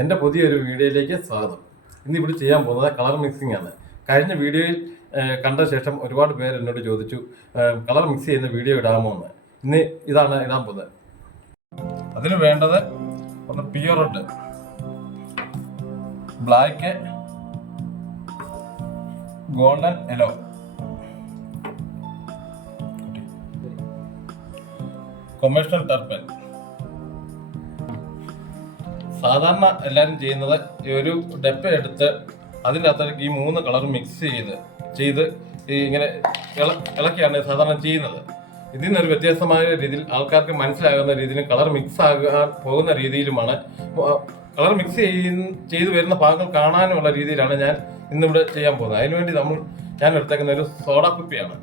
എൻ്റെ പുതിയൊരു വീഡിയോയിലേക്ക് സ്വാഗതം. ഇന്ന് ഇവിടെ ചെയ്യാൻ പോകുന്നത് കളർ മിക്സിംഗ് ആണ്. കഴിഞ്ഞ വീഡിയോയിൽ കണ്ട ശേഷം ഒരുപാട് പേര് എന്നോട് ചോദിച്ചു കളർ മിക്സ് ചെയ്യുന്ന വീഡിയോ ഇടാമോ എന്ന്. ഇന്ന് ഇതാണ് ഇടാൻ പോകുന്നത്. അതിന് വേണ്ടത് ഒന്ന് pure red, black, golden yellow, commercial turpentine. സാധാരണ എല്ലാവരും ചെയ്യുന്നത് ഒരു ഡെപ്പ എടുത്ത് അതിൻ്റെ അകത്തേക്ക് ഈ 3 കളർ മിക്സ് ചെയ്ത് ഇങ്ങനെ ഇളക്കിയാണ് സാധാരണ ചെയ്യുന്നത്. ഇതിൽ നിന്നൊരു വ്യത്യസ്തമായ രീതിയിൽ ആൾക്കാർക്ക് മനസ്സിലാകുന്ന രീതിയിലും കളർ മിക്സ് ആകാൻ പോകുന്ന രീതിയിലുമാണ് കളർ മിക്സ് ചെയ്ത് വരുന്ന ഭാഗങ്ങൾ കാണാനുള്ള രീതിയിലാണ് ഞാൻ ഇന്നിവിടെ ചെയ്യാൻ പോകുന്നത്. അതിനുവേണ്ടി ഞാൻ എടുത്തേക്കുന്ന ഒരു സോഡ കുപ്പിയാണ്.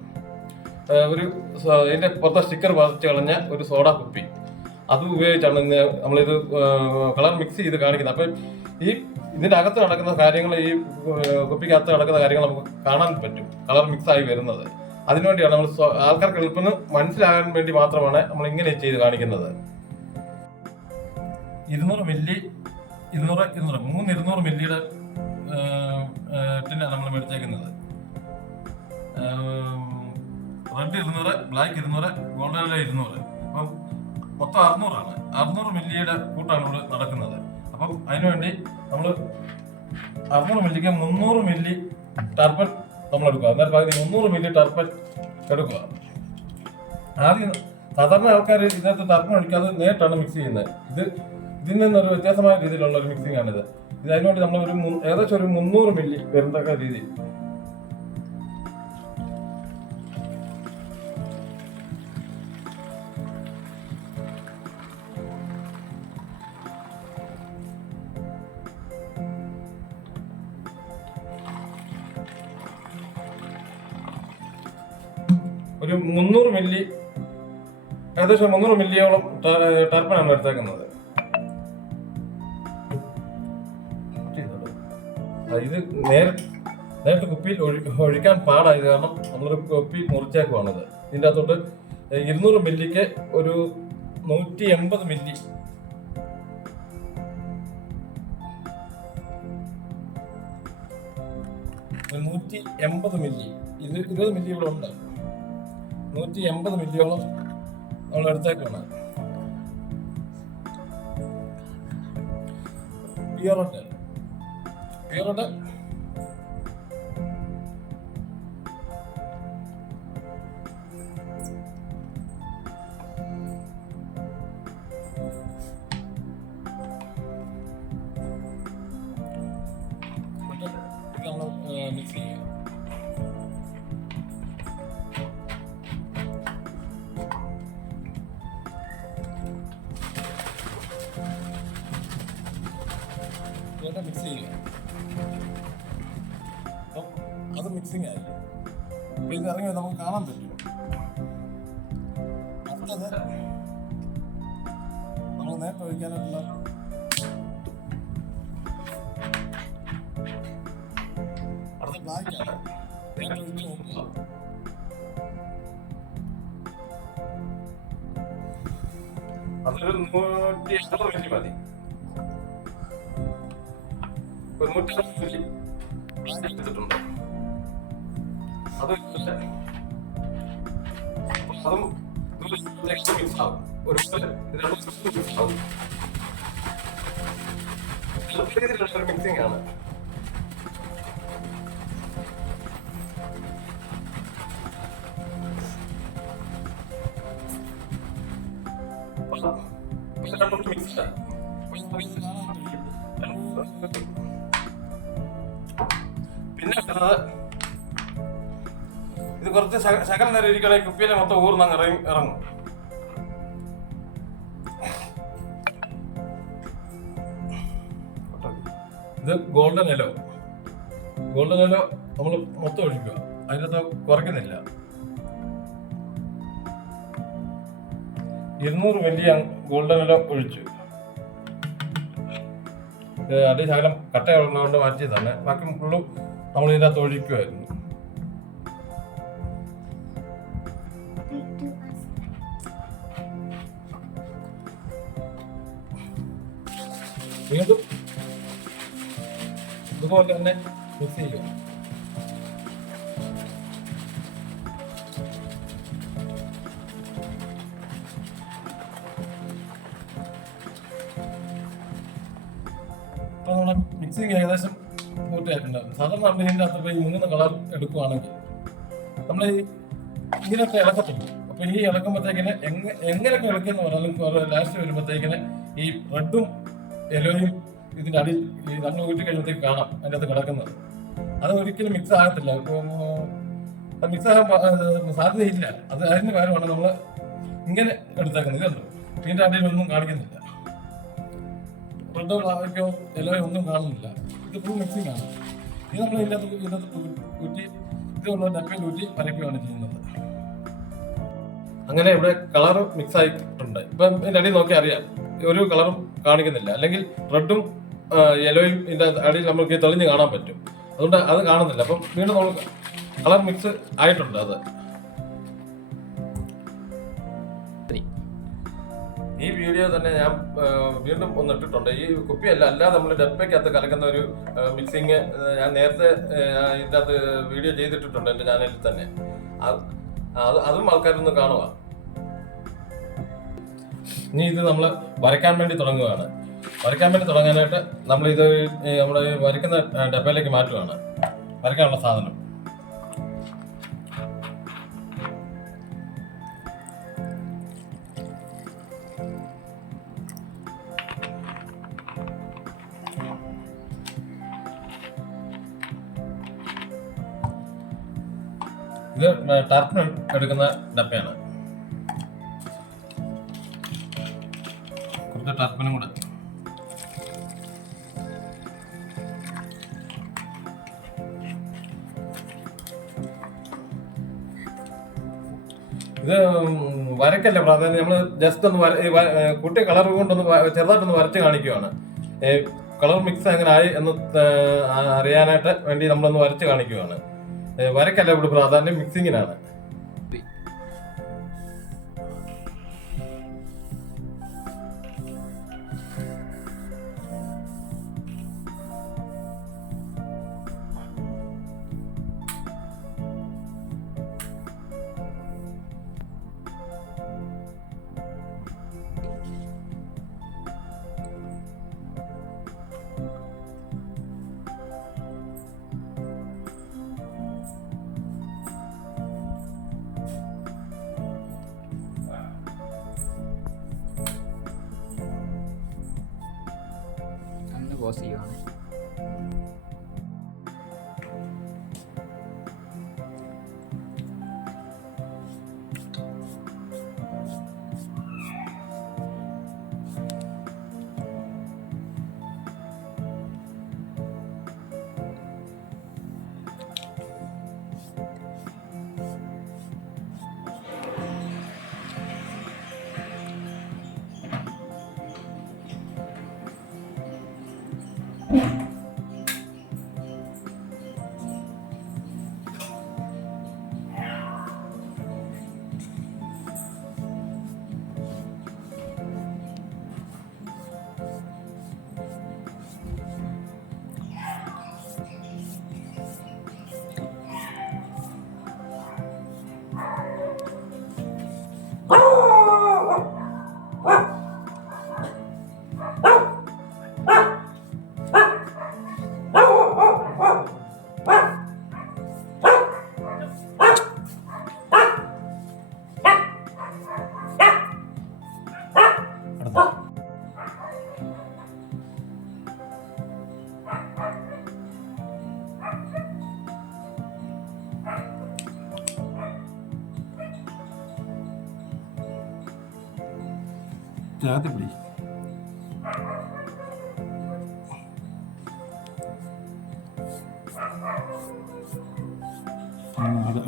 ഇതിൻ്റെ പുറത്തെ സ്റ്റിക്കർ പറിച്ച് കളഞ്ഞ ഒരു സോഡ കുപ്പി, അത് ഉപയോഗിച്ചാണ് ഇന്ന് നമ്മളിത് കളർ മിക്സ് ചെയ്ത് കാണിക്കുന്നത്. അപ്പം ഇതിൻ്റെ അകത്ത് നടക്കുന്ന കാര്യങ്ങൾ, ഈ കുപ്പിക്കകത്ത് നടക്കുന്ന കാര്യങ്ങൾ നമുക്ക് കാണാൻ പറ്റും, കളർ മിക്സ് ആയി വരുന്നത്. അതിനുവേണ്ടിയാണ് നമ്മൾ ആൾക്കാർക്ക് എളുപ്പം മനസ്സിലാകാൻ വേണ്ടി മാത്രമാണ് നമ്മൾ ഇങ്ങനെ ചെയ്ത് കാണിക്കുന്നത്. 200 മില്ലി 200 മില്ലിയുടെ ടിന്നാണ് നമ്മൾ മേടിച്ചേക്കുന്നത്. Red 200, black 200, golden 200. അപ്പം മൊത്തം 600 600 മില്ലിയുടെ കൂട്ടാണ് ഇവിടെ നടക്കുന്നത്. അപ്പം അതിനുവേണ്ടി നമ്മൾ 600 മില്ലിക്ക് 300 മില്ലി ടർപ്പൻ നമ്മൾ എടുക്കുക. എന്നാൽ പകുതി 300 മില്ലി ടർപ്പൻ എടുക്കുക. ആദ്യം സാധാരണ ആൾക്കാർ ഇതിനകത്ത് ടർപ്പൻ ഒഴിക്കാതെ നേരിട്ടാണ് മിക്സ് ചെയ്യുന്നത്. ഇതിൽ നിന്നൊരു വ്യത്യാസമായ രീതിയിലുള്ള ഒരു മിക്സിംഗ് ആണിത്. അതിനുവേണ്ടി നമ്മൾ ഏകദേശം ഒരു 300 മില്ലി വരുന്ന രീതി ഒരു 300 മില്ലി, ഏകദേശം 300 മില്ലിയോളം ടർപ്പനാണ് എടുത്തേക്കുന്നത്. ഇത് നേരിട്ട് കുപ്പിയിൽ ഒഴിക്കാൻ പാടായത് കാരണം നമ്മളൊരു കുപ്പി മുറിച്ചേക്കുവാണിത്. ഇതിൻ്റെ അകത്തോട്ട് 200 മില്ലിക്ക് ഒരു 180 മില്ലി, ഒരു 180 മില്ലി, 20 മില്ലി ഇവിടെ ഉണ്ട്. 180 മില്ലിയോളം നമ്മൾ എടുത്തേക്കാണ്. പ്യുറോട്ട് നമ്മൾ മിക്സ് ചെയ്യാം. മിക്സ് ചെയ്യുക. അപ്പം അത് മിക്സിങ് ആയി. ഇത് ഇറങ്ങി നമുക്ക് കാണാൻ പറ്റും. അടുത്തത് നമ്മൾ നേരത്തെ ഒഴിക്കാനായിട്ടുള്ള അടുത്ത ബ്ലാക്കാണ്. നേരത്തെ ഒഴിച്ച് നോക്കുക. അതിലൊരു 180 മില്ലി മതി. 180 മില്ലി എടുത്തിട്ടുണ്ട്. അതും മിക്സ് ആവും. ഒരു മിക്സിംഗ് ആണ്. പിന്നെ ഇത് കുറച്ച് ശകല നേരം ഇരിക്കണേ, കുപ്പിയിലെ മൊത്തം ഊർന്നങ്ങ് ഇറങ്ങും. ഇത് ഗോൾഡൻ യെല്ലോ നമ്മൾ മൊത്തം ഒഴിക്കുക. അതിനകത്ത് കുറയ്ക്കുന്നില്ല. 200 മില്ലി ഗോൾഡൻ യെല്ലോ ഒഴിച്ചു. അതേ ശകലം കട്ടയുള്ളതുകൊണ്ട് മാറ്റിയതാണ്. ബാക്കി ഫുള്ളും നമ്മൾ ഇതിനകത്ത് ഒഴിക്കുമായിരുന്നു. വീണ്ടും ഇതുപോലെ തന്നെ മിക്സ് ചെയ്യുക. അപ്പോൾ നമ്മുടെ മിക്സിങ് ഏകദേശം പൂർത്തിയായിട്ടുണ്ടാകും. സാധാരണ നമ്മൾ ഇതിൻ്റെ അകത്ത് പോയി 3 കളർ എടുക്കുകയാണെങ്കിൽ നമ്മൾ ഇങ്ങനെയൊക്കെ ഇളക്കത്തുള്ളൂ. അപ്പോൾ ഈ ഇളക്കുമ്പോഴത്തേക്കിന് എങ്ങനെയൊക്കെ ഇളക്കുമെന്ന് പറഞ്ഞാലും ലാസ്റ്റ് വരുമ്പോഴത്തേക്കിന് ഈ റെഡും യെല്ലോയും ഇതിൻ്റെ അടിയിൽ നമ്മൾ ഊറ്റി കഴിയുമ്പോഴത്തേക്ക് കാണാം അതിൻ്റെ അകത്ത് കിടക്കുന്നത്. അത് ഒരിക്കലും മിക്സ് ആകത്തില്ല. ഇപ്പോൾ മിക്സ് ആകാൻ സാധ്യതയില്ല. അതിന് കാര്യമാണ് നമ്മൾ ഇങ്ങനെ എടുത്തേക്കുന്നത്. ഇതുണ്ട്, ഇതിൻ്റെ അടിയിലൊന്നും കാണിക്കുന്നില്ല. റെഡോ ബ്ലാക്കോ യെല്ലോയോ ഒന്നും കാണുന്നില്ല. ഇത് ഫുൾ മിക്സിംഗ് ആണ്. ഇത് നമ്മൾ ഇതിനകത്ത് ഊറ്റി ഇതുള്ള ഡപ്പയിൽ ഊറ്റി വരയ്ക്കുകയാണ് ചെയ്യുന്നത്. അങ്ങനെ ഇവിടെ കളർ മിക്സ് ആയിട്ടുണ്ട്. ഇപ്പം ഇതിൻ്റെ അടിയിൽ നോക്കി അറിയാം, ഒരു കളറും കാണിക്കുന്നില്ല. അല്ലെങ്കിൽ റെഡും യെല്ലോയും ഇതിൻ്റെ അടിയിൽ നമുക്ക് തെളിഞ്ഞ് കാണാൻ പറ്റും. അതുകൊണ്ട് അത് കാണുന്നില്ല. അപ്പം വീണ്ടും നമ്മൾ കളർ മിക്സ് ആയിട്ടുണ്ട്. അത് ഈ വീഡിയോ തന്നെ ഞാൻ വീണ്ടും ഒന്ന് ഇട്ടിട്ടുണ്ട്. ഈ കുപ്പിയല്ല, അല്ലാതെ നമ്മൾ ഡപ്പയ്ക്കകത്ത് കലക്കുന്ന ഒരു മിക്സിങ് ഞാൻ നേരത്തെ ഇതിൻ്റെ അകത്ത് വീഡിയോ ചെയ്തിട്ടിട്ടുണ്ട് എൻ്റെ ചാനലിൽ തന്നെ. അതും ആൾക്കാരൊന്ന് കാണുക. ഇനി ഇത് നമ്മൾ വരയ്ക്കാൻ വേണ്ടി തുടങ്ങുകയാണ്. വരയ്ക്കാൻ വേണ്ടി തുടങ്ങാനായിട്ട് നമ്മളിത് നമ്മുടെ വരയ്ക്കുന്ന ഡപ്പയിലേക്ക് മാറ്റുകയാണ് വരയ്ക്കാനുള്ള സാധനം. ഇത് ടർപ്പൻ എടുക്കുന്ന ഡപ്പയാണ്. കുറച്ച് ടർപ്പനും കൂടെ. ഇത് വരക്കല്ല പ്രാധാന്യം. നമ്മൾ ജസ്റ്റ് ഒന്ന് കുട്ടി കളർ കൊണ്ടൊന്ന് ചെറുതായിട്ടൊന്ന് വരച്ച് കാണിക്കുകയാണ്. കളർ മിക്സ് എങ്ങനെ ആയി എന്ന് അറിയാനായിട്ട് വേണ്ടി നമ്മളൊന്ന് വരച്ച് കാണിക്കുകയാണ്. വരക്കല്ല ഇവിടെ പ്രാധാന്യം, മിക്സിങ്ങിനാണ്. പോസ് ചെയ്യുവാണ്. ജാതിപിടി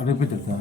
അടുപ്പിട്ടെത്താ